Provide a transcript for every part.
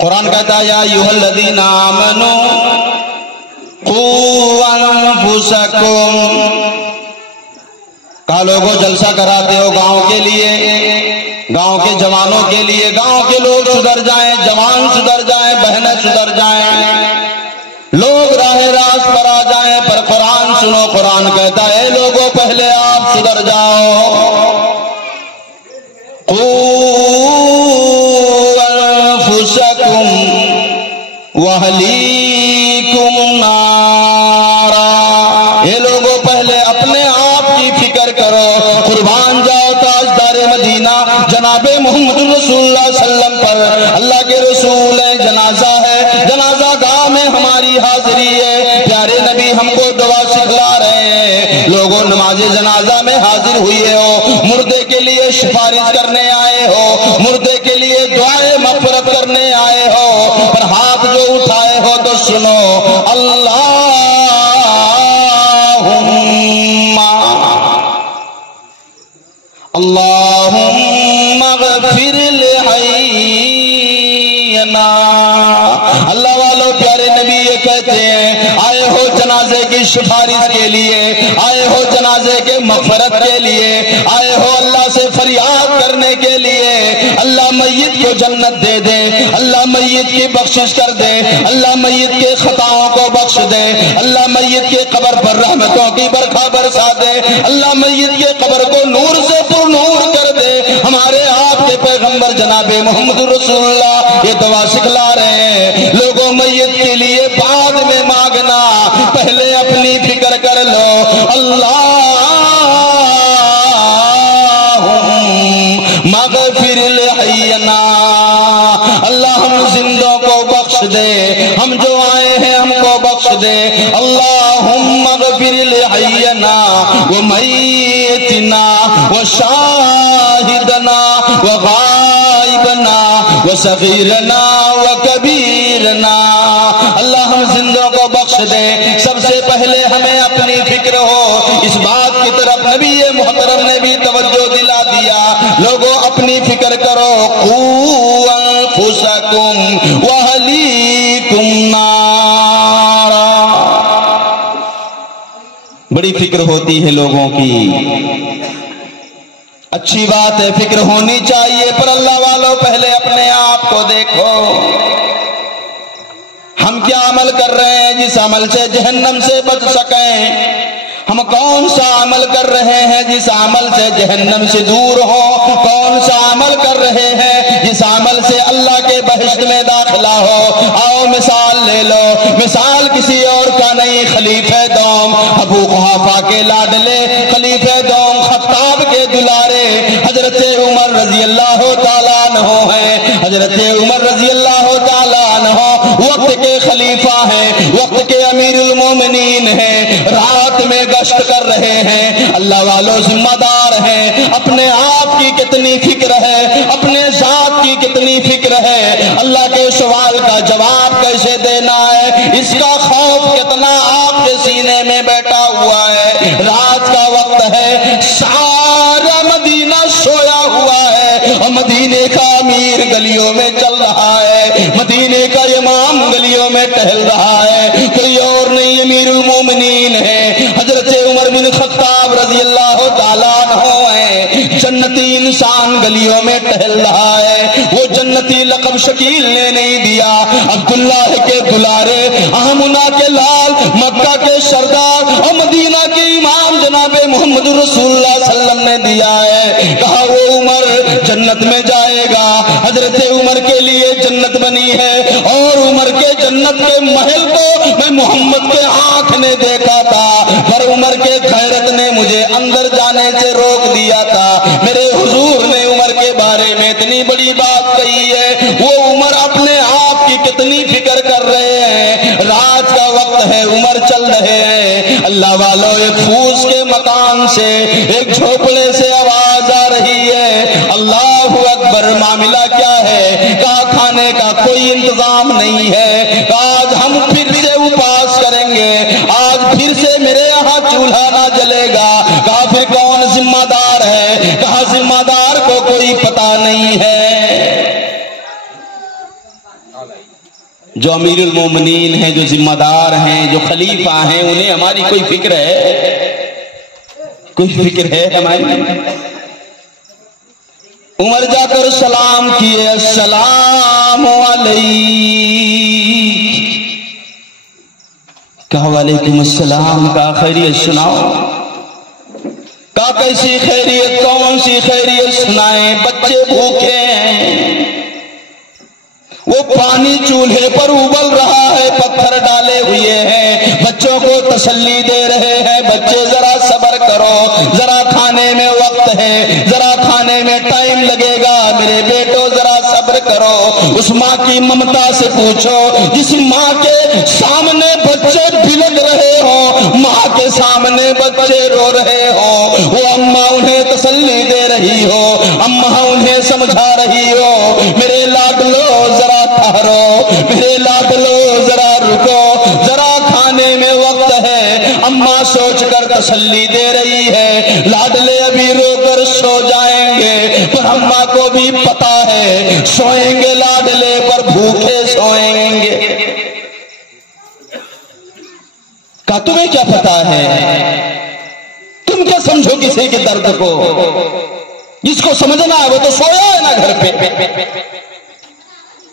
قرآن کہتا ہے یا ایھا الذین آمنوا قوا انفسکم، کہا لوگوں جلسہ کراتے ہو گاؤں کے لیے، گاؤں کے جوانوں کے لیے، گاؤں کے لوگ سدھر جائیں، جوان سدھر جائیں، بہنیں سدھر جائیں، لوگ راہ راست پر آ جائیں، پر قرآن سنو، قرآن کہتا ہے لوگوں پہلے آپ سدھر جاؤ۔ انفسکم واہلیکم نارا، یہ لوگوں پہلے اپنے آپ کی فکر کرو، قربان جاؤ تاجدار مدینہ جناب محمد رسول اللہ صلی اللہ علیہ وسلم پر، اللہ کے رسول ہے، جنازہ ہے، جنازہ گاہ میں ہماری حاضری ہے، پیارے نبی ہم کو دعا سکھلا رہے ہیں، لوگوں نماز جنازہ میں حاضر ہوئے ہو، مردے کے لیے سفارش کرنے آئے ہو، مردے کے لیے دعائیں مغفرت کرنے آئے ہو، پر ہاتھ جو اٹھائے ہو تو سنو، اللہم اغفر لحینا، اللہ والوں پیارے نبی یہ کہتے ہیں آئے ہو جنازے کی سفارش کے لیے، آئے ہو جنازے کے مغفرت کے لیے، آئے ہو اللہ سے فریاد کرنے کے لیے، اللہ میت کو جنت دے دے، اللہ میت کی بخشش کر دے، اللہ میت کے خطاؤں کو بخش دے، اللہ میت کے قبر پر رحمتوں کی برکھا برسا دے، اللہ میت کے قبر کو نور سے پر نور کر دے۔ ہمارے آپ کے پیغمبر جناب محمد رسول اللہ یہ دعا سکھلا رہے ہیں، لوگوں میت کے لیے بعد میں مانگنا، پہلے اپنی فکر کر لو، مغفر لحینا، اللہ ہم زندوں کو بخش دے، ہم جو آئے ہیں ہم کو بخش دے، اللہم مغفر لحینا ومیتنا وشاہدنا وغائبنا وصغیرنا وکبیرنا، اللہ ہم زندوں کو بخش دے، سب سے پہلے ہمیں اپنی فکر ہو، اس بات کی طرف نبی محترم نے بھی توجہ دلا دیا، لوگوں اپنی فکر کرو، قوا انفسکم واہلیکم نارا، بڑی فکر ہوتی ہے لوگوں کی، اچھی بات ہے فکر ہونی چاہیے، پر اللہ والوں پہلے اپنے آپ کو دیکھو، ہم کیا عمل کر رہے ہیں جس عمل سے جہنم سے بچ سکیں، ہم کون سا عمل کر رہے ہیں جس عمل سے جہنم سے دور ہو، کون سا عمل کر رہے ہیں جس عمل سے اللہ کے بہشت میں داخلہ ہو۔ آؤ مثال لے لو، مثال کسی اور کا نہیں، خلیفہ دوم ابو قحافہ کے لاڈلے، خلیفہ دوم خطاب کے دلارے حضرت عمر رضی اللہ تعالیٰ عنہ ہیں، حضرت عمر رضی اللہ تعالیٰ عنہ وقت کے خلیفہ ہیں، وقت کے امیر المومنین ہیں، رات میں گشت کر رہے ہیں، اللہ والوں ذمہ دار ہیں، اپنے آپ کی کتنی فکر ہے، اپنے ذات کی کتنی فکر ہے، اللہ کے سوال کا جواب کیسے دینا ہے، اس کا خوف کتنا آپ کے سینے میں بیٹھا ہوا ہے، رات کا وقت ہے، سارا مدینہ سویا ہوا ہے، اور مدینے کا امیر گلیوں میں چل رہا ہے، مدینے کا امام گلیوں میں ٹہل رہا ہے، کوئی اور نہیں امیر المومنین ہے، حضرت عمر بن خطاب رضی اللہ تعالیٰ عنہ ہیں، جنتی انسان گلیوں میں ٹہل رہا ہے، وہ جنتی لقب شکیل نے نہیں دیا، عبداللہ کے دلارے، آمنہ کے لال، مکہ کے سردار اور مدینہ کے امام جناب محمد رسول اللہ صلی اللہ علیہ وسلم نے دیا ہے، کہا وہ عمر جنت میں جائے گا، حضرت عمر کے لیے جنت بنی ہے، اور عمر کے جنت کے محل کو میں محمد کے آنکھ نے دیکھا تھا، پر عمر کے غیرت نے مجھے اندر جانے سے روک دیا تھا، میرے حضور نے عمر کے بارے میں اتنی بڑی بات کہی ہے، وہ عمر اپنے آپ کی کتنی فکر کر رہے ہیں، رات کا وقت ہے، عمر چل رہے ہیں، اللہ والوں ایک پھوس کے مکان سے، ایک جھوپڑے سے آواز آ رہی ہے، اللہ اکبر، معاملہ کیا ہے، کہا کھانے کا کوئی انتظام نہیں ہے، آج ہم پھر سے اپواس کریں گے، آج پھر سے میرے یہاں چولہا نہ جلے گا، کہا پھر کون ذمہ دار ہے، کہا ذمہ دار کو کوئی پتہ نہیں ہے، جو امیر المومنین ہیں، جو ذمہ دار ہیں، جو خلیفہ ہیں، انہیں ہماری کوئی فکر ہے؟ کوئی فکر ہے ہماری؟ عمر جا کر سلام کیے، السلام علیک، کہا وعلیکم السلام، کہا خیریت سناؤ، کہا کیسی خیریت، کون سی خیریت سنائیں، بچے بھوکے ہیں، وہ پانی چولہے پر ابل رہا ہے، پتھر ڈالے ہوئے ہیں، بچوں کو تسلی دے رہے ہیں، بچے ذرا صبر کرو، ذرا کھانے میں وقت ہے، ذرا کھانے میں ٹائم لگے گا، میرے بیٹو ذرا صبر کرو۔ اس ماں کی ممتا سے پوچھو جس ماں کے سامنے بچے بلک رہے ہوں، ماں کے سامنے بچے رو رہے ہوں، وہ اماں انہیں تسلی دے رہی ہو، اماں انہیں سمجھا رہی ہو، میرے لاڈلو ذرا ٹھہرو، میرے لاڈلو ذرا رکو، ذرا کھانے میں وقت ہے، اماں سوچ کر تسلی دے رہی ہے، لاڈلے ابھی رو کر سو جائیں گے، پر اماں کو بھی پتا ہے سوئیں گے لاڈلے پر بھوکے سوئیں گے۔ کہا تمہیں کیا پتا ہے، تم کیا سمجھو کسی کے درد کو، جس کو سمجھنا ہے وہ تو سویا ہے نا گھر پہ،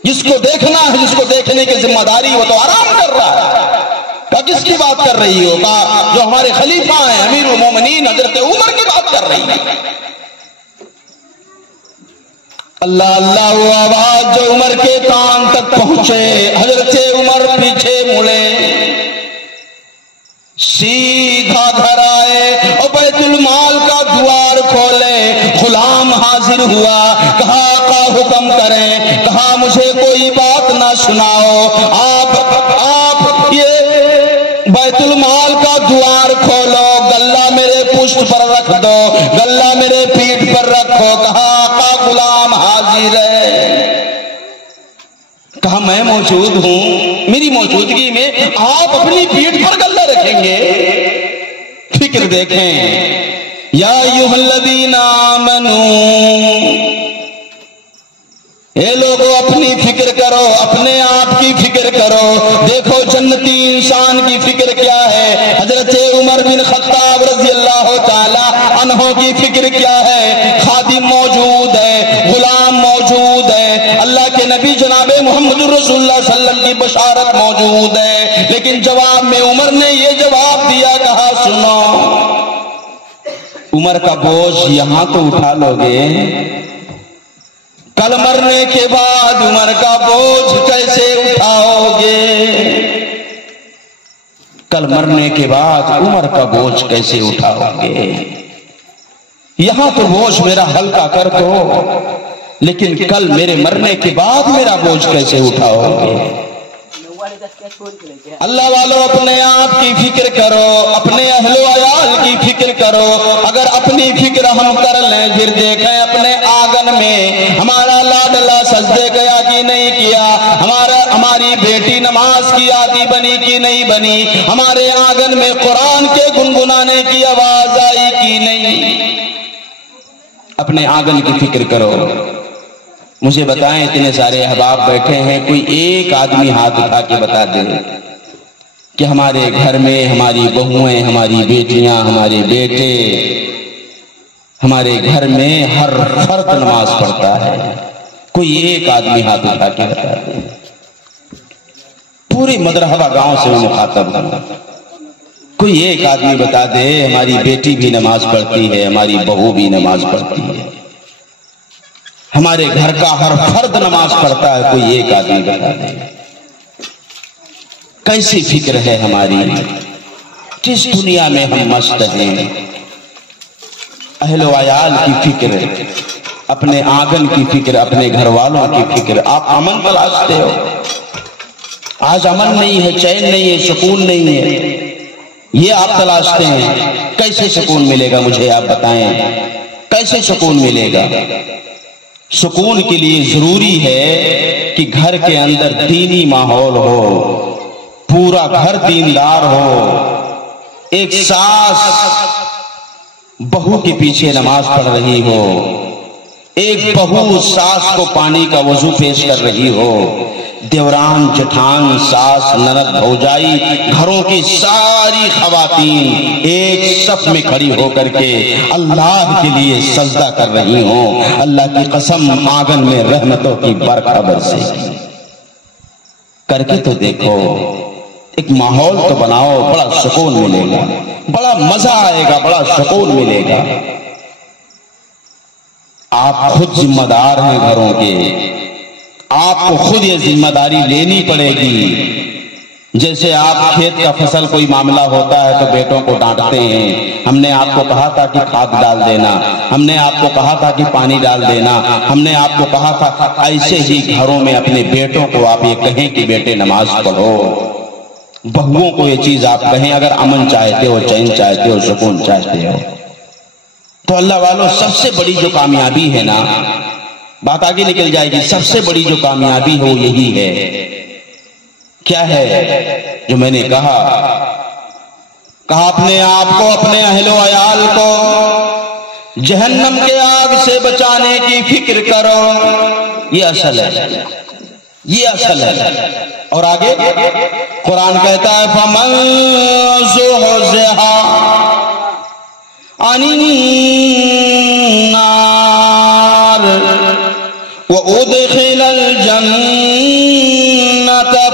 جس کو دیکھنا ہے، جس کو دیکھنے کی ذمہ داری وہ تو آرام کر رہا ہے۔ کہا کس کی بات کر رہی ہو؟ کہا جو ہمارے خلیفہ ہیں امیر المومنین حضرت عمر کی بات کر رہی ہے۔ اللہ اللہ، وہ آواز جو عمر کے کان تک پہنچے، حضرت عمر پیچھے مڑے، سیدھا گھر آئے اور بیت المال کا دوار کھولے، غلام حاضر ہوا، کہا آقا حکم کریں، کہا مجھے کوئی بات نہ سناؤ، آپ یہ بیت المال کا دوار کھولو، گلہ میرے پشت پر رکھ دو، گلہ میرے پیٹھ پر رکھو، کہا آقا غلام حاضر ہے، کہا میں موجود ہوں، میری موجودگی میں آپ اپنی پیٹھ پر گلہ رکھیں گے؟ فکر دیکھیں، یا ایھا الذین آمنوا، اے لوگو اپنی فکر کرو، اپنے آپ کی فکر کرو، دیکھو جنتی انسان کی فکر کیا ہے، حضرت عمر بن خطاب رضی اللہ تعالی عنہ کی فکر کیا ہے، خادم موجود ہے، غلام موجود ہے، اللہ کے نبی جناب محمد رسول اللہ صلی اللہ علیہ وسلم کی بشارت موجود ہے، لیکن جواب میں عمر نے یہ جواب دیا، کہا سنو، عمر کا بوجھ یہاں تو اٹھا لو گے، کل مرنے کے بعد عمر کا بوجھ کیسے اٹھاؤ گے؟ کل مرنے کے بعد عمر کا بوجھ کیسے اٹھاؤ گے؟ یہاں تو بوجھ میرا ہلکا کر دو، لیکن کل میرے مرنے کے بعد میرا بوجھ کیسے اٹھاؤ گے؟ اللہ والو اپنے آپ کی فکر کرو، اپنے اہل و عیال کی فکر کرو، اگر اپنی فکر ہم کر لیں پھر دیکھیں اپنے آنگن میں ہمارا لاڈلا سجدے گیا کہ نہیں کیا، ہماری بیٹی نماز کی عادی بنی کہ نہیں بنی، ہمارے آنگن میں قرآن کے گنگنانے کی آواز آئی کہ نہیں۔ اپنے آنگن کی فکر کرو۔ مجھے بتائیں، اتنے سارے احباب بیٹھے ہیں، کوئی ایک آدمی ہاتھ اٹھا کے بتا دے کہ ہمارے گھر میں ہماری بہویں، ہماری بیٹیاں، ہمارے بیٹے، ہمارے گھر میں ہر فرد نماز پڑھتا ہے؟ کوئی ایک آدمی ہاتھ اٹھا کے بتا دے۔ پوری مدرحبہ گاؤں سے میں مخاطب ہوں، کوئی ایک آدمی بتا دے ہماری بیٹی بھی نماز پڑھتی ہے، ہماری بہو بھی نماز پڑھتی ہے، ہمارے گھر کا ہر فرد نماز پڑھتا ہے، کوئی ایک آدمی بتا دے۔ کیسی فکر ہے ہماری، جس دنیا میں ہم مست ہیں، اہل و عیال کی فکر، اپنے آنگن کی فکر، اپنے گھر والوں کی فکر۔ آپ امن تلاشتے ہو، آج امن نہیں ہے، چین نہیں ہے، سکون نہیں ہے، یہ آپ تلاشتے ہیں۔ کیسے سکون ملے گا مجھے آپ بتائیں، کیسے سکون ملے گا؟ سکون کے لیے ضروری ہے کہ گھر کے اندر دینی ماحول ہو، پورا گھر دیندار ہو، ایک ساس بہو کے پیچھے نماز پڑھ رہی ہو، ایک بہو ساس کو پانی کا وضو پیش کر رہی ہو، دیوران جٹھان ساس نند بھوجائی گھروں کی ساری خواتین ایک صف میں کھڑی ہو کر کے اللہ کے لیے سجدہ کر رہی ہوں، اللہ کی قسم آنگن میں رحمتوں کی برکھا برسے گی۔ کر کے تو دیکھو، ایک ماحول تو بناؤ، بڑا سکون ملے گا، بڑا مزہ آئے گا، بڑا سکون ملے گا۔ آپ خود ذمہ دار ہیں گھروں کے، آپ کو خود یہ ذمہ داری لینی پڑے گی۔ جیسے آپ کھیت کا فصل کوئی معاملہ ہوتا ہے تو بیٹوں کو ڈانٹتے ہیں، ہم نے آپ کو کہا تھا کہ کھاد ڈال دینا، ہم نے آپ کو کہا تھا کہ پانی ڈال دینا، ہم نے آپ کو کہا تھا۔ ایسے ہی گھروں میں اپنے بیٹوں کو آپ یہ کہیں کہ بیٹے نماز پڑھو، بہوؤں کو یہ چیز آپ کہیں اگر امن چاہتے ہو، چین چاہتے ہو، سکون چاہتے ہو۔ تو اللہ والوں، سب سے بڑی جو کامیابی ہے نا، بات آگے نکل جائے گی، سب سے بڑی جو کامیابی ہو یہی ہے۔ کیا ہے جو میں نے کہا اپنے آپ کو، اپنے اہل و عیال کو جہنم کے آگ سے بچانے کی فکر کرو، یہ اصل ہے، یہ اصل ہے۔ اور آگے قرآن کہتا ہے فَمَن زُحْزِحَ عَنِ النَّارِ وَأُدْخِلَ الْجَنَّةَ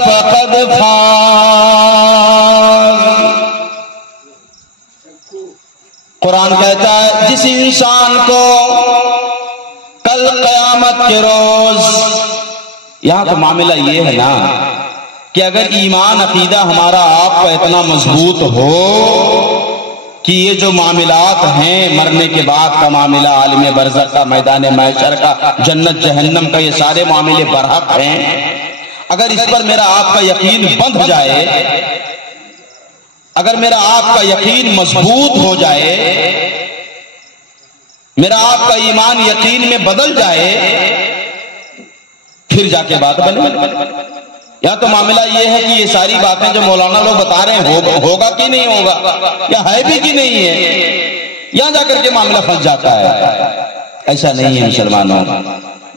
فَقَدْ فَازَ۔ قرآن کہتا ہے جس انسان کو کل قیامت کے روز، یہاں تو معاملہ یہ ہے نا کہ اگر ایمان عقیدہ ہمارا آپ کا اتنا مضبوط ہو کہ یہ جو معاملات ہیں، مرنے کے بعد کا معاملہ، عالم برزخ کا، میدان محشر کا، جنت جہنم کا، یہ سارے معاملے برحق ہیں، اگر اس پر میرا آپ کا یقین بندھ جائے، اگر میرا آپ کا یقین مضبوط ہو جائے، میرا آپ کا ایمان یقین میں بدل جائے، پھر جا کے بات بنے۔ یا تو معاملہ یہ ہے کہ یہ ساری باتیں جو مولانا لوگ بتا رہے ہیں ہوگا کہ نہیں ہوگا، یا ہے بھی کہ نہیں ہے، یہاں جا کر کے معاملہ پھنس جاتا ہے۔ ایسا نہیں ہے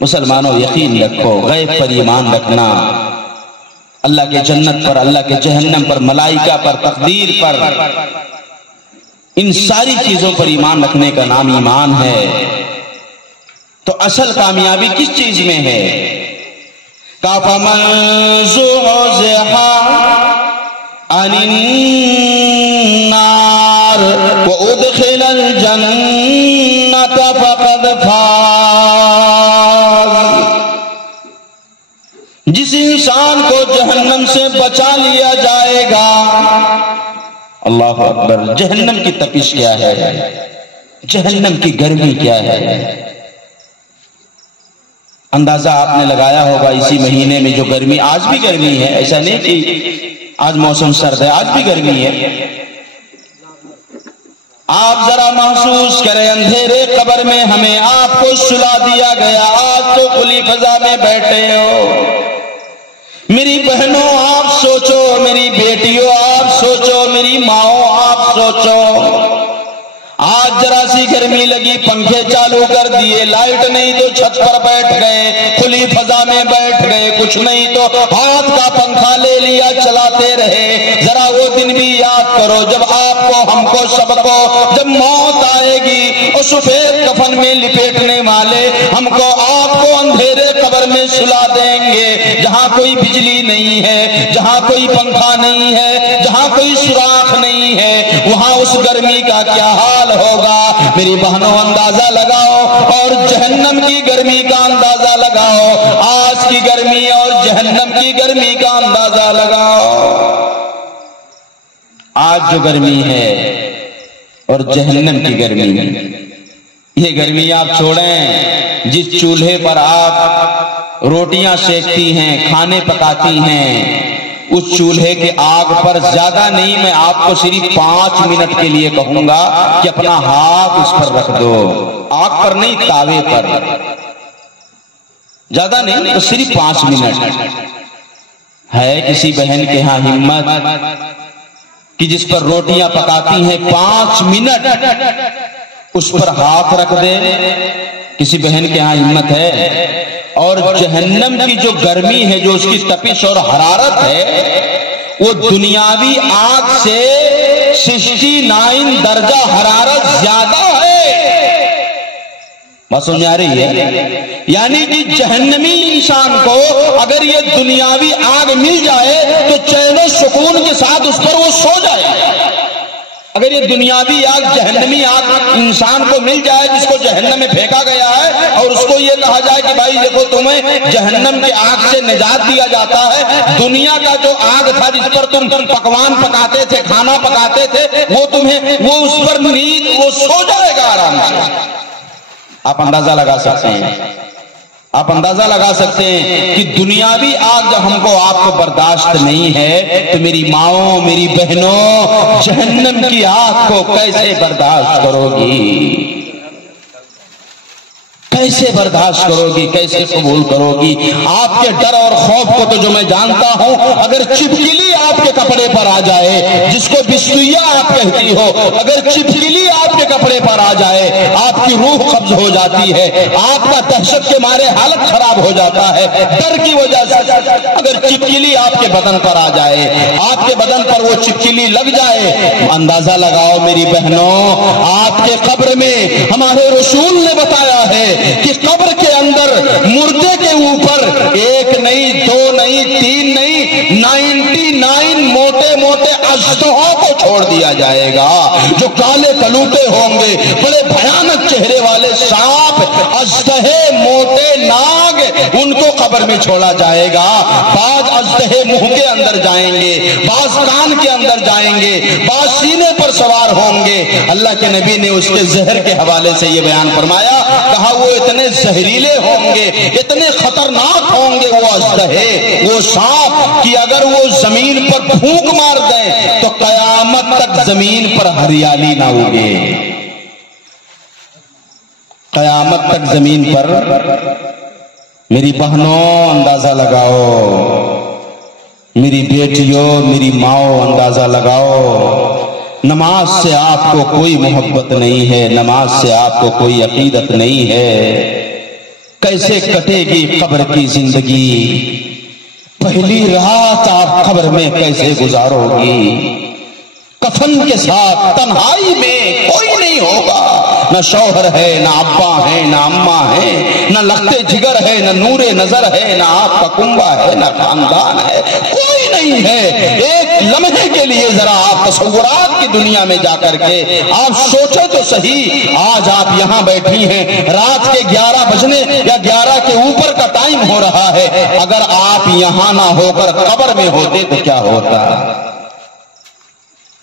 مسلمانوں، یقین رکھو، غیب پر ایمان رکھنا، اللہ کے جنت پر، اللہ کے جہنم پر، ملائکہ پر، تقدیر پر، ان ساری چیزوں پر ایمان رکھنے کا نام ایمان ہے۔ تو اصل کامیابی کس چیز میں ہے؟ فَمَن زُحْزِحَ عَنِ النَّارِ وَأُدْخِلَ الْجَنَّةَ فَقَدْ فَازَ۔ جس انسان کو جہنم سے بچا لیا جائے گا، اللہ اکبر، جہنم کی تپش کیا ہے، جہنم کی گرمی کیا ہے، اندازہ آپ نے لگایا ہوگا اسی مہینے میں جو گرمی، آج بھی گرمی ہے، ایسا نہیں کہ آج موسم سرد ہے، آج بھی گرمی ہے۔ آپ ذرا محسوس کریں، اندھیرے قبر میں ہمیں آپ کو سلا دیا گیا، آج تو کھلی فضا میں بیٹھے ہو۔ میری بہنوں آپ سوچو، میری بیٹیوں آپ سوچو، میری ماؤں آپ سوچو، آج ذرا سی گرمی لگی، پنکھے چالو کر دیے، لائٹ نہیں تو چھت پر بیٹھ گئے، کھلی فضا میں بیٹھ گئے، کچھ نہیں تو ہاتھ کا پنکھا لے لیا، چلاتے رہے۔ ذرا وہ دن بھی یاد کرو جب آپ کو، ہم کو، سب کو جب موت آئے گی اور سفید کفن میں لپیٹنے والے ہم کو، آپ کو اندھیرے قبر میں سلا دیں گے، جہاں کوئی بجلی نہیں ہے، جہاں کوئی پنکھا نہیں ہے، جہاں کوئی سوراخ نہیں ہے، وہاں اس گرمی کا کیا حال ہوگا۔ میری بہنوں اندازہ لگاؤ، اور جہنم کی گرمی کا اندازہ لگاؤ، آج کی گرمی اور جہنم کی گرمی کا اندازہ لگاؤ۔ آج جو گرمی ہے اور جہنم کی گرمی، یہ گرمی آپ چھوڑیں، جس چولہے پر آپ روٹیاں سیکتی ہیں، کھانے پکاتی ہیں، اس چولہے کے آگ پر زیادہ نہیں، میں آپ کو صرف 5 منٹ کے لیے کہوں گا کہ اپنا ہاتھ اس پر رکھ دو، آگ پر نہیں، تاوے پر، زیادہ نہیں تو صرف 5 منٹ۔ ہے کسی بہن کے ہاں ہمت کہ جس پر روٹیاں پکاتی ہیں 5 منٹ اس پر ہاتھ رکھ دے؟ کسی بہن کے ہاں ہمت ہے؟ اور جہنم کی جو گرمی ہے، جو اس کی تپش اور حرارت ہے، وہ دنیاوی آگ سے 69 درجہ حرارت زیادہ ہے۔ بات سمجھ آ رہی ہے؟ یعنی کہ جہنمی انسان کو اگر یہ دنیاوی آگ مل جائے تو چین و سکون کے ساتھ اس پر وہ سو جائے۔ اگر یہ دنیاوی آگ، جہنمی آگ انسان کو مل جائے جس کو جہنم میں پھینکا گیا ہے، اور اس کو یہ کہا جائے کہ بھائی دیکھو تمہیں جہنم کی آگ سے نجات دیا جاتا ہے، دنیا کا جو آگ تھا جس پر تم پکوان پکاتے تھے، کھانا پکاتے تھے، وہ اس پر نیند، وہ سو جائے گا آرام سے۔ آپ اندازہ لگا سکتے ہیں، آپ اندازہ لگا سکتے ہیں کہ دنیاوی آگ جب ہم کو آپ کو برداشت نہیں ہے تو میری ماؤں، میری بہنوں، جہنم کی آگ کو کیسے برداشت کرو گی؟ کیسے برداشت کرو گی؟ کیسے قبول کرو گی؟ آپ کے ڈر اور خوف کو تو جو میں جانتا ہوں، اگر چپکلی آپ کے کپڑے پر آ جائے، جس کو بسویا آپ کہتی ہو، اگر چپکلی آپ کے کپڑے پر آ جائے، آپ کی روح قبض ہو جاتی ہے، آپ کا دہشت کے مارے حالت خراب ہو جاتا ہے ڈر کی وجہ سے۔ اگر چپکلی آپ کے بدن پر آ جائے، آپ کے بدن پر وہ چپکلی لگ جائے، اندازہ لگاؤ میری بہنوں، آپ کے قبر میں ہمارے رسول نے بتایا ہے کہ قبر کے اندر مردے کے اوپر 1 نہیں، 2 نہیں، 3 نہیں، 99 موٹے موٹے اژدہوں کو چھوڑ دیا جائے گا، جو کالے کلوٹے ہوں گے، بڑے بھیانک چہرے والے سانپ، اژدہے، موٹے ناگ، ان کو قبر میں چھوڑا جائے گا۔ بعض اژدہے منہ کے اندر جائیں گے، بعض کان کے اندر جائیں گے، بعض سینے پر سوار ہوں گے۔ اللہ کے نبی نے اس کے زہر کے حوالے سے یہ بیان فرمایا، کہا وہ اتنے زہریلے ہوں گے، اتنے خطرناک ہوں گے وہ اژدہے، وہ سانپ، کہ اگر وہ زمین پر پھونک مار دیں تو قیامت تک زمین پر ہریالی نہ ہوگی، قیامت تک زمین پر۔ میری بہنوں اندازہ لگاؤ، میری بیٹیوں، میری ماؤں اندازہ لگاؤ، نماز سے آپ کو کوئی محبت نہیں ہے، نماز سے آپ کو کوئی عقیدت نہیں ہے، کیسے کٹے گی قبر کی زندگی؟ پہلی رات آپ قبر میں کیسے گزارو گی؟ کفن کے ساتھ تنہائی میں کوئی نہیں ہوگا، نہ شوہر ہے، نہ ابا ہے، نہ اماں ہے، نہ لختے جگر ہے، نہ نور نظر ہے، نہ آپ کا کنبہ ہے، نہ خاندان ہے، کوئی نہیں ہے۔ ایک لمحے کے لیے ذرا آپ تصورات کی دنیا میں جا کر کے آپ سوچیں تو صحیح، آج آپ یہاں بیٹھی ہیں، رات کے 11 بجنے یا 11 کے اوپر کا ٹائم ہو رہا ہے، اگر آپ یہاں نہ ہو کر قبر میں ہوتے تو کیا ہوتا؟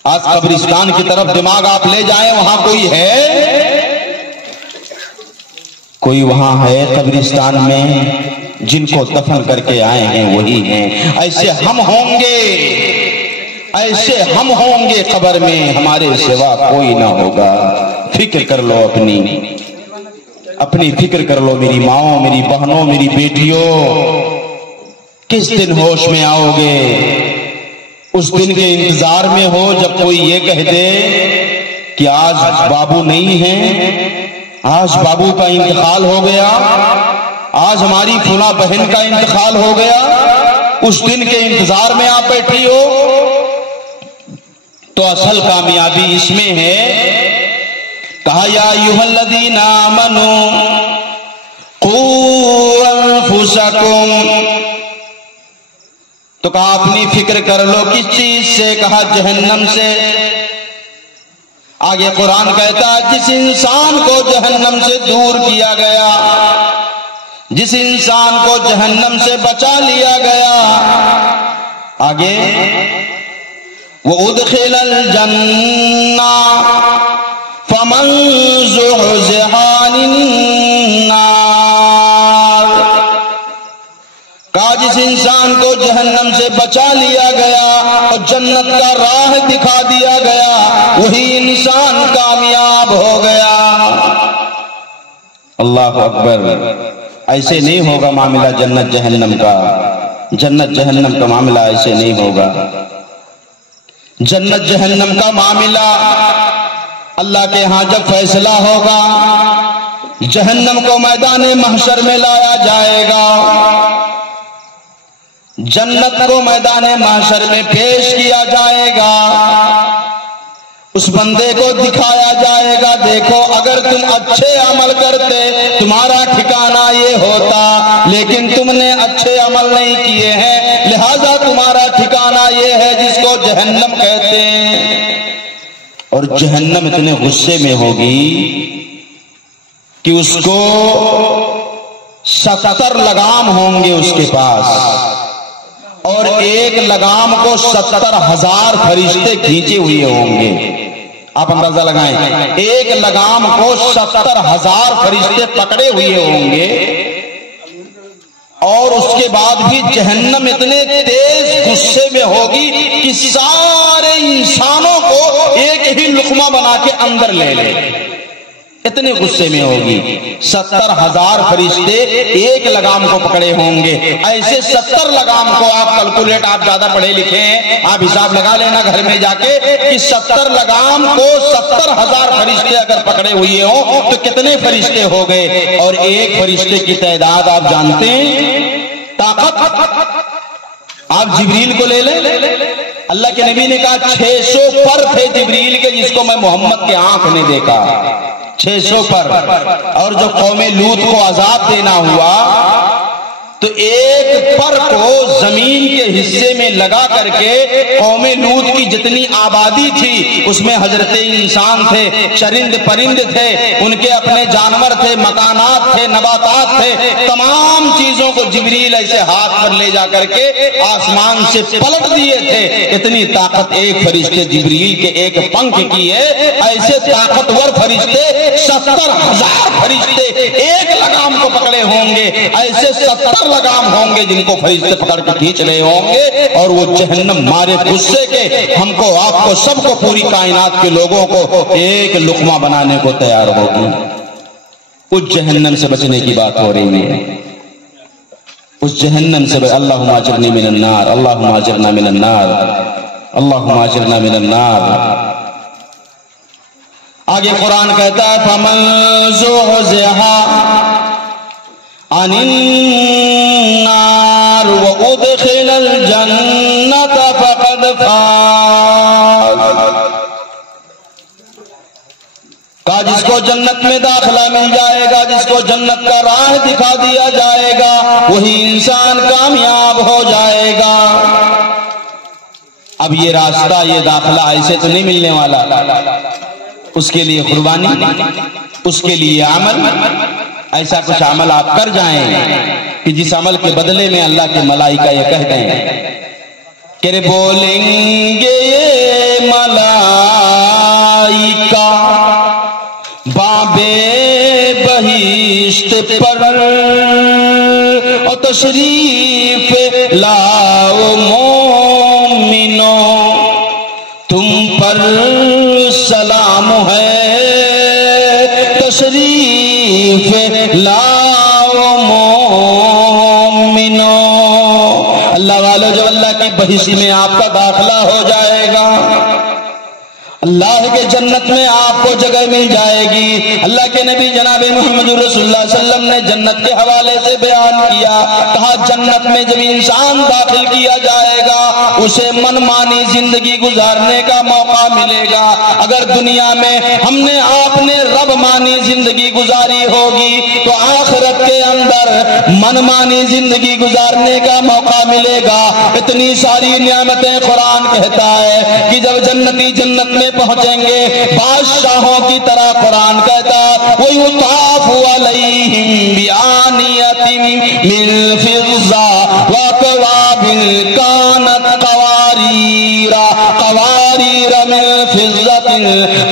آج قبرستان کی طرف دماغ آپ لے جائیں، وہاں کوئی ہے؟ کوئی وہاں ہے قبرستان میں؟ جن کو دفن کر کے آئے ہیں وہی ہیں۔ ایسے ہم ہوں گے، ایسے ہم ہوں گے قبر میں، ہمارے سوا کوئی نہ ہوگا۔ فکر کر لو، اپنی فکر کر لو میری ماؤں، میری بہنوں، میری بیٹیوں، کس دن ہوش میں آؤ گے؟ اس دن کے انتظار میں ہو جب کوئی یہ کہہ دے کہ آج بابو نہیں ہے، آج بابو کا انتقال ہو گیا، آج ہماری فلاں بہن کا انتقال ہو گیا، اس دن کے انتظار میں آپ بیٹھی ہو، تو اصل کامیابی اس میں ہے۔ کہا یا ایھا الذین آمنوا قوا انفسکم، تو کہا اپنی فکر کر لو، کس چیز سے؟ کہا جہنم سے۔ آگے قرآن کہتا ہے جس انسان کو جہنم سے دور کیا گیا، جس انسان کو جہنم سے بچا لیا گیا، آگے وَأُدْخِلَ الْجَنَّةَ فَمَنْ زُحْزِحَ عَنِ النَّارِ، کہا جس انسان کو جہنم سے بچا لیا گیا اور جنت کا راہ دکھا دیا گیا، وہی انسان کامیاب ہو گیا۔ اللہ اکبر۔ ایسے نہیں ہوگا معاملہ جنت جہنم کا، جنت جہنم کا معاملہ ایسے نہیں ہوگا۔ جنت جہنم کا معاملہ اللہ کے ہاں جب فیصلہ ہوگا جہنم کو میدان محشر میں لایا جائے گا، جنت کو میدان محشر میں پیش کیا جائے گا، اس بندے کو دکھایا جائے گا دیکھو اگر تم اچھے عمل کرتے تمہارا ٹھکانہ یہ ہوتا، لیکن تم نے اچھے عمل نہیں کیے ہیں لہذا تمہارا ٹھکانہ یہ ہے جس کو جہنم کہتے ہیں۔ اور جہنم اتنے غصے میں ہوگی کہ اس کو 70 لگام ہوں گے اس کے پاس، اور ایک لگام کو 70,000 فرشتے کھینچے ہوئے ہوں گے۔ آپ اندازہ لگائیں، ایک لگام کو 70,000 فرشتے پکڑے ہوئے ہوں گے، اور اس کے بعد بھی جہنم اتنے تیز غصے میں ہوگی کہ سارے انسانوں کو ایک ہی لقمہ بنا کے اندر لے لے، اتنے غصے میں ہوگی۔ 70,000 فرشتے ایک لگام کو پکڑے ہوں گے، ایسے 70 لگام کو آپ زیادہ پڑھے لکھے ہیں، آپ حساب لگا لینا گھر میں جا کے کہ 70 لگام کو 70,000 فرشتے اگر پکڑے ہوئے ہوں تو کتنے فرشتے ہو گئے؟ اور ایک فرشتے کی تعداد آپ جانتے ہیں؟ طاقت آپ جبریل کو لے لیں، اللہ کے نبی نے کہا 600 پر تھے جبریل کے جس کو میں محمد کے آنکھ نے دیکھا، 600 پر۔ اور جو قوم لوط کو عذاب دینا ہوا تو ایک پر کو زمین کے حصے میں لگا کر کے قوم لوط کی جتنی آبادی تھی اس میں حضرت انسان تھے، چرند پرند تھے، ان کے اپنے جانور تھے، مکانات تھے، نباتات تھے، تمام چیزوں کو جبریل ایسے ہاتھ پر لے جا کر کے آسمان سے پلٹ دیے تھے۔ اتنی طاقت ایک فرشتے جبریل کے ایک پنکھ کی ہے، ایسے طاقتور فرشتے 70,000 فرشتے ایک لگام کو پکڑے ہوں گے، ایسے 70 لگام ہوں گے جن کو فرشتے پکڑ کے کھینچ رہے ہوں گے، اور وہ جہنم مارے غصے کے ہم کو آپ کو سب کو پوری کائنات کے لوگوں کو ایک لقمہ بنانے کو تیار ہوگی۔ اس جہنم سے بچنے کی بات ہو رہی ہے، اس جہنم سے اللہم اجرنی من النار، اللہم اجرنا من النار، اللہم اجرنا من النار۔ آگے قرآن کہتا ہے فمن زحزح عن النار وادخل الجنة فقد فاز۔ کہا جس کو جنت میں داخلہ مل جائے گا، جس کو جنت کا راہ دکھا دیا جائے گا وہی انسان کامیاب ہو جائے گا۔ اب یہ راستہ، یہ داخلہ ایسے تو نہیں ملنے والا، اس کے لیے قربانی، اس کے لیے عمل، ایسا کچھ عمل آپ کر جائیں کہ جس عمل کے بدلے میں اللہ کے ملائکہ یہ کہہ دیں کہ بولیں گے یہ ملائکہ بابے بہشت پر اور تشریف لاؤ مومنو، تم پر سلام ہے، تشریف لاؤ مومنو۔ اللہ والو جب اللہ کی بہشت میں آپ کا داخلہ ہو جائے گا، اللہ کے جنت میں آپ کو جگہ مل جائے گی۔ اللہ کے نبی جناب محمد رسول اللہ صلی اللہ علیہ وسلم نے جنت کے حوالے سے بیان کیا، کہا جنت میں جب انسان داخل کیا جائے گا اسے من مانی زندگی گزارنے کا موقع ملے گا۔ اگر دنیا میں ہم نے آپ نے رب مانی زندگی گزاری ہوگی تو آخرت کے اندر من مانی زندگی گزارنے کا موقع ملے گا۔ اتنی ساری نعمتیں قرآن کہتا ہے کہ جب جنتی جنت میں پہنچیں گے بادشاہوں کی طرح، قرآن کہتا وَيُطَافُ عَلَيْهِمْ بِآنِيَةٍ مِّن فِضَّةٍ وَأَكْوَابٍ كَانَتْ قَوَارِيرَ مِن فِضَّةٍ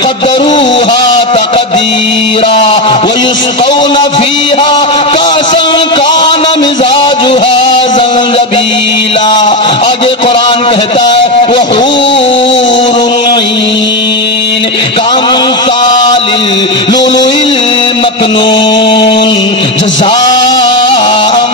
قَدَّرُوهَا تَقْدِيرًا وَيُسْقَوْنَ فِيهَا كَأْسًا كَانَ مِزَاجُهَا زَنجَبِيلًا۔ آگے قرآن کہتا ہے وَحُورٌ عِينٌ كَأَمْثَالِ اللُّؤْلُؤِ الْمَكْنُونِ جَزَاءً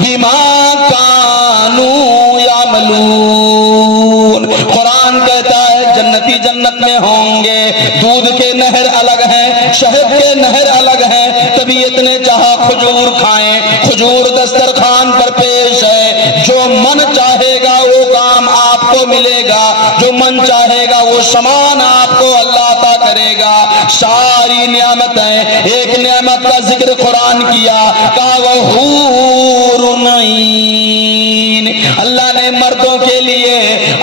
بِمَا كَانُوا يَعْمَلُونَ۔ قرآن کہتا ہے جنتی جنت میں ہوں گے، دودھ کے نہر الگ ہیں، شہد کے نہر الگ ہیں. طبیعت نے چاہا کھجور کھائیں, کھجور دسترخوان پر پیش ہے. جو من چاہے گا وہ کام آپ کو ملے گا, جو من چاہے گا وہ سامان آپ کو اللہ عطا کرے گا. ساری نعمتیں, ایک نعمت کا ذکر قرآن کیا, کہا وہ حور عین. اللہ نے مردوں کے لیے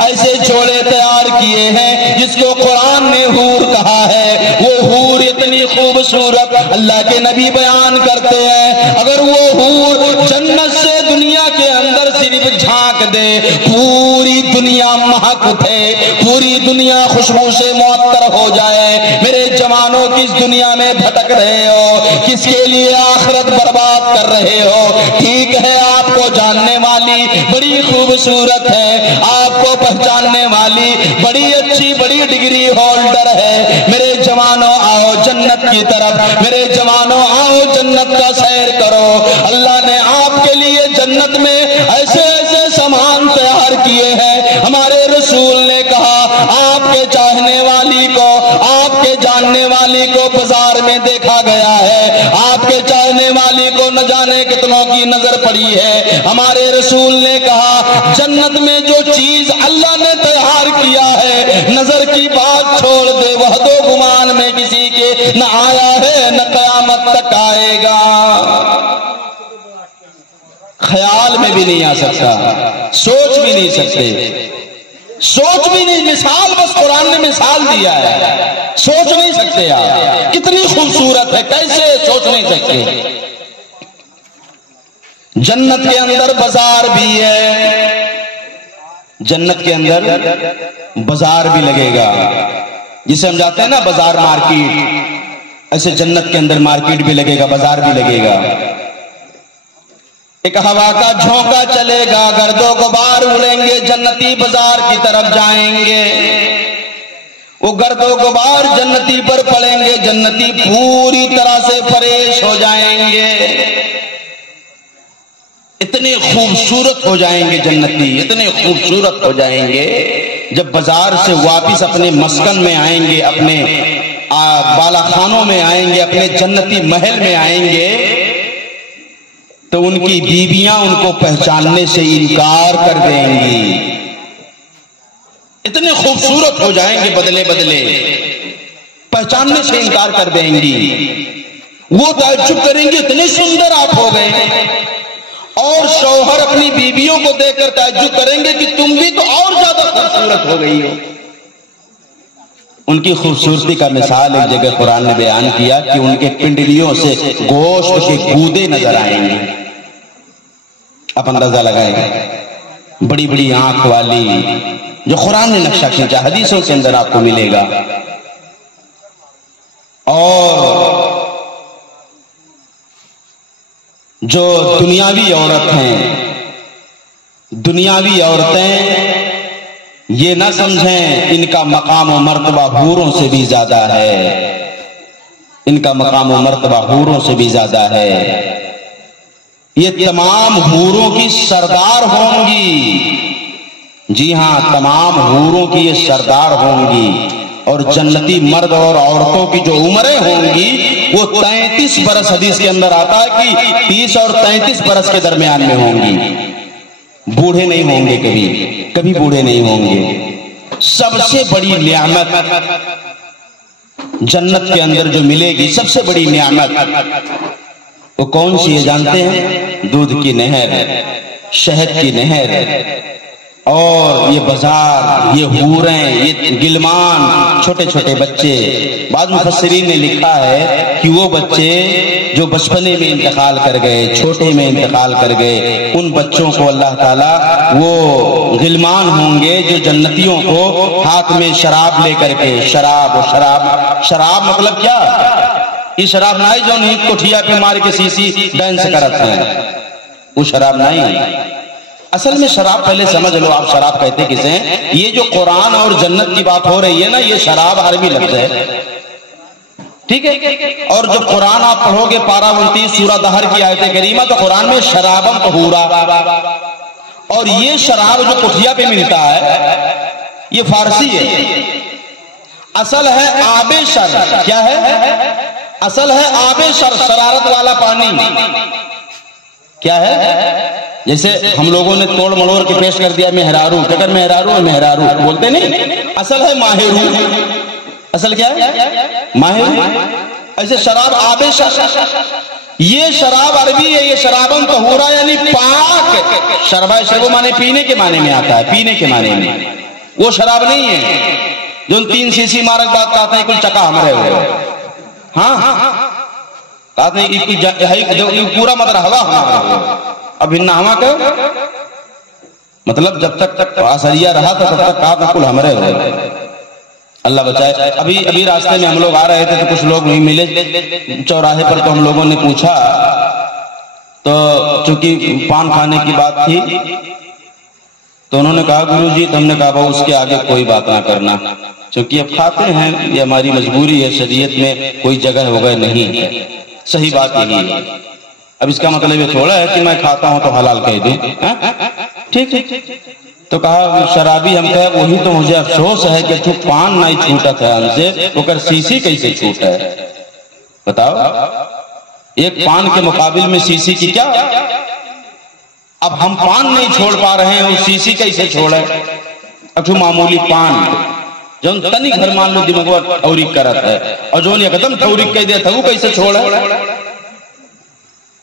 ایسے جوڑے تیار کیے ہیں جس کو قرآن نے حور کہا ہے. وہ حور اتنی خوبصورت اللہ کے نبی بیان کرتے ہیں, اگر وہ حور جنت سے دنیا کے اندر صرف جھانک دے, پوری دنیا مہک اٹھے, پوری دنیا خوشبو سے معطر ہو جائے. میرے جوانوں کس دنیا میں بھٹک رہے ہو, کس کے لیے آخرت برباد کر رہے ہو؟ ٹھیک ہے, آپ کو جاننے والی بڑی خوبصورت ہے, آپ کو پہچاننے والی بڑی اچھی بڑی ڈگری ہولڈر ہے. میرے جوانوں آؤ جنت کی طرف, میرے جوانوں آؤ جنت کا سیر کرو. اللہ نے آپ کے لیے جنت میں ایسے ایسے سامان تیار کیے ہیں. ہمارے رسول نے کہا آپ کے چاہنے والی کو, آپ کے جاننے والی کو بازار میں دیکھا گیا ہے, آپ کے چاہنے والی کو نہ جانے کتنوں کی نظر پڑی ہے. ہمارے رسول نے کہا جنت میں جو چیز اللہ نے تیار کیا ہے, نظر کی بات چھوڑ دے, وحدت و گمان میں کسی کے نہ آیا ہے نہ قیامت تک آئے گا, خیال میں بھی نہیں آ سکتا, سوچ بھی نہیں سکتے, سوچ بھی نہیں. مثال بس قرآن نے مثال دیا ہے, سوچ نہیں سکتے آپ کتنی خوبصورت ہے, کیسے سوچ نہیں سکتے. جنت کے اندر بازار بھی ہے, جنت کے اندر بازار بھی لگے گا, جسے ہم جاتے ہیں نا بازار مارکیٹ, ایسے جنت کے اندر مارکیٹ بھی لگے گا, بازار بھی لگے گا. ایک ہوا کا جھونکا چلے گا, گرد و غبار اڑیں گے, جنتی بازار کی طرف جائیں گے. وہ گرد و غبار جنتی پر پڑیں گے, جنتی پوری طرح سے فریش ہو جائیں گے. اتنے خوبصورت ہو جائیں گے جنتی, اتنے خوبصورت ہو جائیں گے. جب بازار سے واپس اپنے مسکن میں آئیں گے, اپنے بالا خانوں میں آئیں گے, اپنے جنتی محل میں آئیں گے, تو ان کی بیویاں ان کو پہچاننے سے انکار کر دیں گی. اتنے خوبصورت ہو جائیں گے, بدلے بدلے پہچاننے سے انکار کر دیں گی. وہ تعجب کریں گے اتنے سندر آپ ہو گئے, اور شوہر اپنی بیویوں کو دیکھ کر تعجب کریں گے کہ تم بھی تو اور زیادہ خوبصورت ہو گئی ہو. ان کی خوبصورتی کا مثال ایک جگہ قرآن نے بیان کیا کہ ان کے پنڈلیوں سے گوشت کے گودے نظر آئیں گے. آپ اندازہ لگائیں, بڑی بڑی آنکھ والی, جو قرآن نے نقشہ کھینچا, حدیثوں کے اندر آپ کو ملے گا. اور جو دنیاوی عورت ہیں, دنیاوی عورتیں یہ نہ سمجھیں ان کا مقام و مرتبہ حوروں سے بھی زیادہ ہے, ان کا مقام و مرتبہ حوروں سے بھی زیادہ ہے. یہ تمام حوروں کی سردار ہوں گی, جی ہاں تمام حوروں کی یہ سردار ہوں گی. اور جنتی مرد اور عورتوں کی جو عمریں ہوں گی وہ 33 برس, حدیث کے اندر آتا ہے کہ 30 اور 33 برس کے درمیان میں ہوں گی. بوڑھے نہیں ہوں گے, کبھی کبھی بوڑھے نہیں ہوں گے. سب سے بڑی نعمت جنت کے اندر جو ملے گی, سب سے بڑی نعمت وہ کون سی ہے جانتے ہیں؟ دودھ کی نہر, شہد کی نہر, اور یہ بازار, یہ حوریں, یہ گلمان, چھوٹے چھوٹے بچے. بعض مفسرین نے لکھا ہے کہ وہ بچے جو بچپنے میں انتقال کر گئے, چھوٹے میں انتقال کر گئے, ان بچوں کو اللہ تعالیٰ وہ غلمان ہوں گے جو جنتیوں کو ہاتھ میں شراب لے کر کے, شراب شراب مطلب کیا, یہ شراب نہیں جو نیت کو ٹھیا پہ مار کے سی ڈانس کرتے ہیں, وہ شراب نہیں. اصل میں شراب پہلے سمجھ لو, آپ شراب کہتے کسے ہیں؟ یہ جو قرآن اور جنت کی بات ہو رہی ہے نا, یہ شراب عربی لفظ ہے, ٹھیک ہے. اور جو قرآن آپ پڑھو گے پارہ 29 سورہ دہر کی آیت کریمہ, تو قرآن میں شرابم طہورا, اور یہ شراب جو کٹھیا پہ ملتا ہے یہ فارسی ہے. اصل ہے آب شر, کیا ہے؟ اصل ہے آب شرارت والا پانی. کیا ہے؟ جیسے ہم لوگوں نے توڑ مڑوڑ کے پیش کر دیا مہرارو، اگر مہرارو بولتے نہیں، اصل ہے ماہرو. اصل کیا ہے؟ ماہرو. ایسے شراب آب یہ شراب عربی ہے، یہ شرابن طہورا یعنی پاک. شربا شربو مانے پینے کے معنی میں آتا ہے، پینے کے معنی میں. وہ شراب نہیں ہے جو 3 cc مارک بات کہتے ہیں کل چکا ہمارے ہوئے. ہاں کہتے ہیں پورا مطلب ہوا ہمارے ہوئے. اب ہن ہوا کا مطلب جب تک اثریہ رہا تھا تب تک کہا کل ہمارے ہوئے. اللہ بچائے. ابھی راستے میں ہم لوگ آ رہے تھے تو کچھ لوگ نہیں ملے چوراہے پر، تو ہم لوگوں نے پوچھا تو چونکہ پان کھانے کی بات تھی تو انہوں نے کہا گرو جی، تو ہم نے کہا بھائی اس کے آگے کوئی بات نہ کرنا، چونکہ اب کھاتے ہیں، یہ ہماری مجبوری ہے، شریعت میں کوئی جگہ ہو گئے نہیں ہے. صحیح بات یہی ہے. اب اس کا مطلب یہ تھوڑا ہے کہ میں کھاتا ہوں تو حلال کہہ دوں. ٹھیک. تو کہا شرابی ہم کہے وہی تو مجھے افسوس ہے کہ تو پان نہیں چھوٹا تھا ہم سے، وہ کر سیسی کیسے چھوٹا ہے؟ بتاؤ، ایک پان کے مقابل میں سیسی کی کیا؟ اب ہم پان نہیں چھوڑ پا رہے ہیں، وہ سیسی کیسے چھوڑے؟ اچھو معمولی پان جو تنی گھر مان لو دماغ ٹھوریک کرت ہے، اور جو نے قدم ٹھوریک کہہ دیا تھا وہ کیسے چھوڑے؟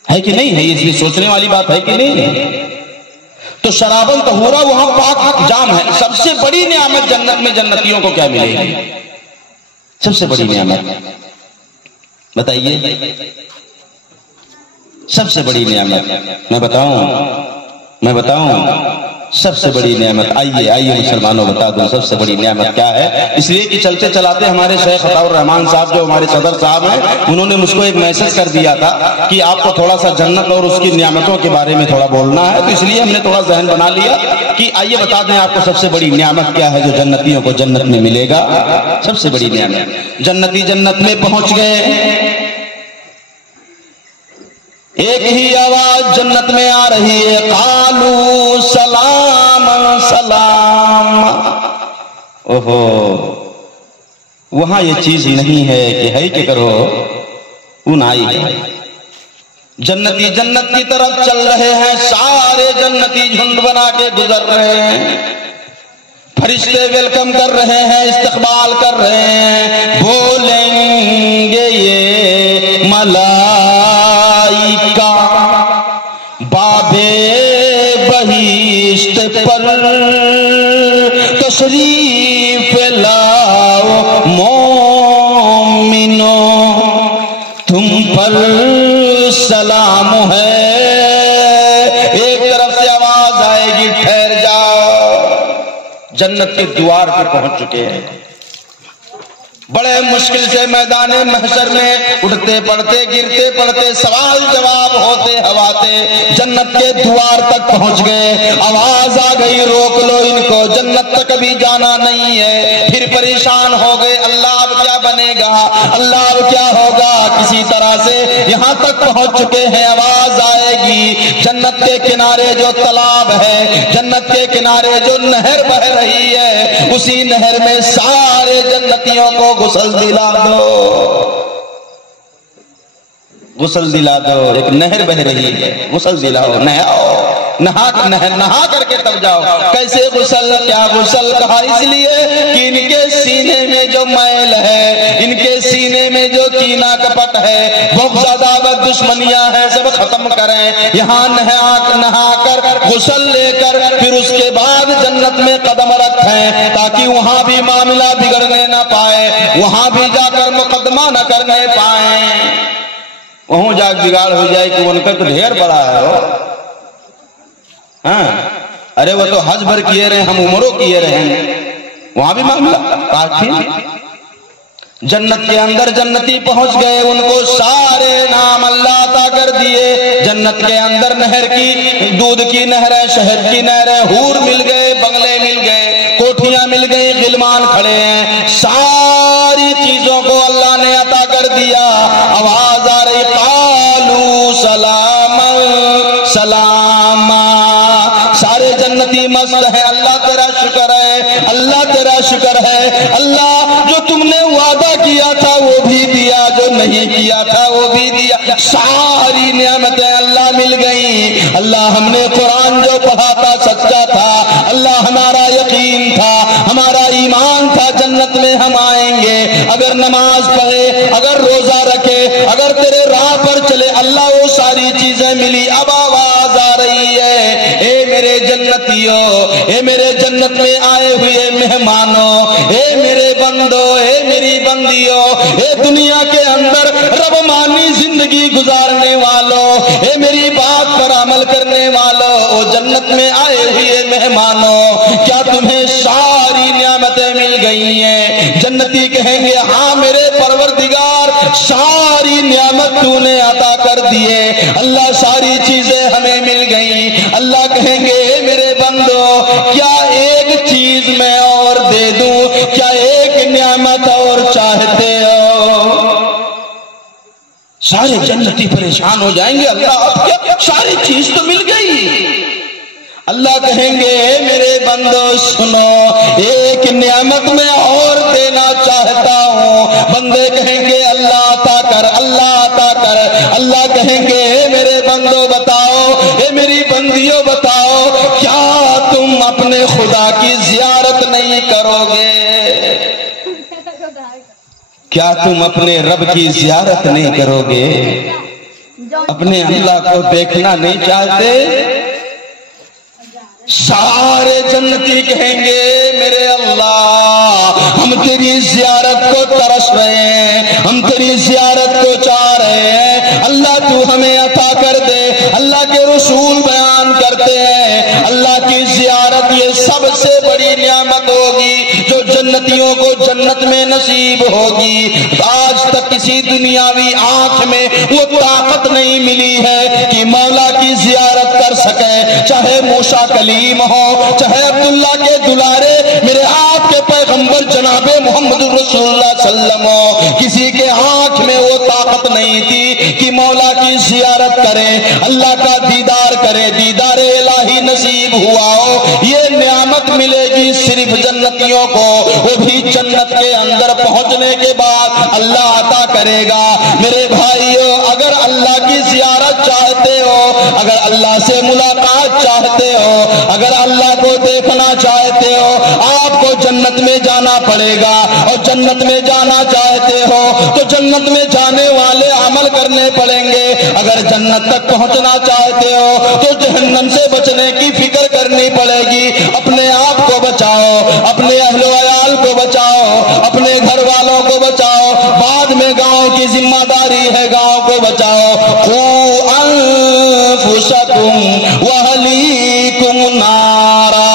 ہے کہ نہیں ہے؟ یہ سوچنے والی بات ہے کہ نہیں؟ تو شرابن طہورا وہاں پاک جام ہے. سب سے بڑی نعمت جنت میں جنتیوں کو کیا ملے گی؟ سب سے بڑی نعمت بتائیے. سب سے بڑی نعمت میں بتاؤں سب سے بڑی نعمت. آئیے مسلمانوں بتا دوں سب سے بڑی نعمت کیا ہے. اس لیے کہ چلتے چلاتے ہمارے شیخ عطا الرحمان صاحب جو ہمارے صدر صاحب ہیں، انہوں نے مجھ کو ایک میسج کر دیا تھا کہ آپ کو تھوڑا سا جنت اور اس کی نعمتوں کے بارے میں تھوڑا بولنا ہے. تو اس لیے ہم نے تھوڑا ذہن بنا لیا کہ آئیے بتا دیں آپ کو سب سے بڑی نعمت کیا ہے جو جنتیوں کو جنت میں ملے گا. سب سے بڑی نعمت، جنتی جنت میں پہنچ گئے، ایک ہی آواز جنت میں آ رہی ہے، قالوا سلام سلام. اوہو، وہاں یہ چیز نہیں ہے کہ ہے کہ کرو اون آئی ہے. جنتی جنت کی طرف چل رہے ہیں، سارے جنتی جھنڈ بنا کے گزر رہے ہیں، فرشتے ویلکم کر رہے ہیں، استقبال کر رہے ہیں. بولیں گے یہ ملائکہ بابے بہشت پر تشریف لاؤ مومنو، تم پر سلام ہے. ایک طرف سے آواز آئے گی ٹھہر جاؤ. جنت کے دوار پہ پہنچ چکے ہیں، بڑے مشکل سے میدان محشر میں اٹھتے پڑتے گرتے پڑتے سوال جواب ہوتے ہواتے جنت کے دوار تک پہنچ گئے. آواز آ گئی روک لو ان کو، جنت تک ابھی جانا نہیں ہے. پھر پریشان ہو گئے، اللہ اب کیا بنے گا، اللہ اب کیا ہوگا. کسی طرح سے یہاں تک پہنچ چکے ہیں. آواز آئے گی، جنت کے کنارے جو تالاب ہے، جنت کے کنارے جو نہر بہ رہی ہے، اسی نہر میں سارے جنتیوں کو غسل دلا دو، غسل دلا دو. ایک نہر بہ رہی ہے، غسل دلاؤ، نہا کر کے تب جاؤ. کیسے غسل، کیا غسل؟ کہا اس لیے کہ ان کے سینے میں جو میل ہے، ان کے سینے میں جو کینہ کپٹ ہے، بہت زیادہ دشمنیاں ہیں، سب ختم کریں. یہاں نہا کر غسل لے کر پھر اس کے بعد جنت میں قدم رکھیں تاکہ وہاں بھی معاملہ بگڑنے نہ پائے، وہاں بھی جا کر مقدمہ نہ کرنے پائیں. وہاں جا بگاڑ ہو جائے کہ ان کا تو ڈھیر بڑا ہے. ہاں ارے وہ تو حج بھر کیے رہے، ہم عمروں کیے رہے، وہاں بھی معاملہ کافی. جنت کے اندر جنتی پہنچ گئے، ان کو سارے نام اللہ عطا کر دیے. جنت کے اندر نہر کی، دودھ کی نہر ہے، شہد کی نہر ہے، حور مل گئے، بنگلے مل گئے، کوٹھیاں مل گئی، غلمان کھڑے ہیں، ساری چیزوں کو اللہ نے عطا کر دیا. آواز آ رہی قالوا سلام سلام. سارے جنتی مست ہے، اللہ تیرا شکر ہے، اللہ تیرا شکر ہے، اللہ جو تم نے وعدہ کیا تھا وہ بھی دیا، جو نہیں نہیں کیا تھا وہ بھی دیا، ساری نعمتیں اللہ مل گئی۔ اللہ ہم نے قرآن جو پڑھا تھا سچا تھا، اللہ ہمارا یقین تھا، ہمارا ایمان تھا جنت میں ہم آئیں گے۔ اگر نماز پڑھے، اگر روزہ رکھے، اگر تیرے راہ پر چلے، اللہ وہ ساری چیزیں ملی۔ اب آواز آ رہی ہے، اے میرے جنتیوں، اے میرے جنت میں آئے ہوئے مہمانوں، اے میرے بندو، اے میری بندیوں، اے دنیا کے اندر رب مانی زندگی گزارنے والوں، اے میری بات پر عمل کرنے والوں، او جنت میں آئے ہوئے مہمانوں، کیا تمہیں ساری نعمتیں مل گئی ہیں؟ جنتی کہیں گے ہاں میرے پروردگار، ساری نعمت تو نے عطا کر دیے، اللہ ساری چیزیں ہمیں مل گئیں۔ اللہ کہیں گے اے میرے بندو، کیا ایک چیز میں اور دے دوں؟ کیا ایک نعمت اور چاہتے ہو؟ سارے جنتی پریشان ہو جائیں گے، اللہ اب کیا، ساری چیز تو مل گئی۔ اللہ کہیں گے اے میرے بندو سنو، ایک نعمت میں اور دینا چاہتا ہوں۔ بندے کہیں گے اللہ عطا کر، اللہ عطا کر۔ اللہ کہیں گے اے میرے بندو بتاؤ، اے میری بندیوں بتاؤ، کیا تم اپنے خدا کی زیارت نہیں کرو گے؟ کیا تم اپنے رب کی زیارت نہیں کرو گے؟ اپنے اللہ کو دیکھنا نہیں چاہتے؟ سارے جنتی کہیں گے میرے اللہ، ہم تیری زیارت کو ترس رہے ہیں، ہم تیری زیارت کو چاہ رہے ہیں، اللہ تو ہمیں عطا کر دے۔ اللہ کے رسول بیان کرتے ہیں اللہ کی زیارت یہ سب سے بڑی نعمت ہوگی جو جنتیوں کو جنت میں نصیب ہوگی۔ آج تک کسی دنیاوی آنکھ میں وہ طاقت نہیں ملی ہے کہ مولا کی زیارت کر سکے، چاہے موسیٰ کلیم ہو، چاہے عبداللہ کے دلارے میرے آپ کے پیغمبر جناب محمد رسول اللہ صلی اللہ علیہ وسلم ہو، کسی کے آنکھ میں وہ طاقت نہیں تھی کہ مولا کی زیارت کرے، اللہ کا دیدار کرے، دیدار الہی نصیب ہوا ہو۔ یہ نعمت ملے گی صرف جنتیوں کو، وہ بھی جنت کے اندر پہنچنے کے بعد اللہ عطا کرے گا۔ میرے بھائیو، اگر اللہ کی زیارت چاہتے ہو، اگر اللہ سے ملاقات چاہتے ہو، اگر اللہ کو دیکھنا چاہتے ہو، آپ کو جنت میں جانا پڑے گا، اور جنت میں جانا چاہتے ہو تو جنت میں جانے والے عمل کرنے پڑیں گے۔ اگر جنت تک پہنچنا چاہتے ہو تو جہنم سے بچنے کی فکر کرنی پڑے گی۔ اپنے آپ کو بچاؤ، اپنے اہل و عیال کو بچاؤ، اپنے گھر والوں کو بچاؤ، بعد میں گاؤں کی ذمہ داری ہے، گاؤں کو بچاؤ۔ قوا انفسکم واہلیکم نارا،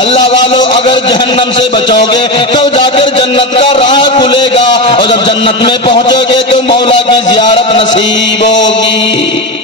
اللہ والو اگر جہنم سے بچو گے تو جا کر جنت کا راہ کھلے گا، اور جب جنت میں پہنچو گے تو مولا کی زیارت نصیب ہوگی۔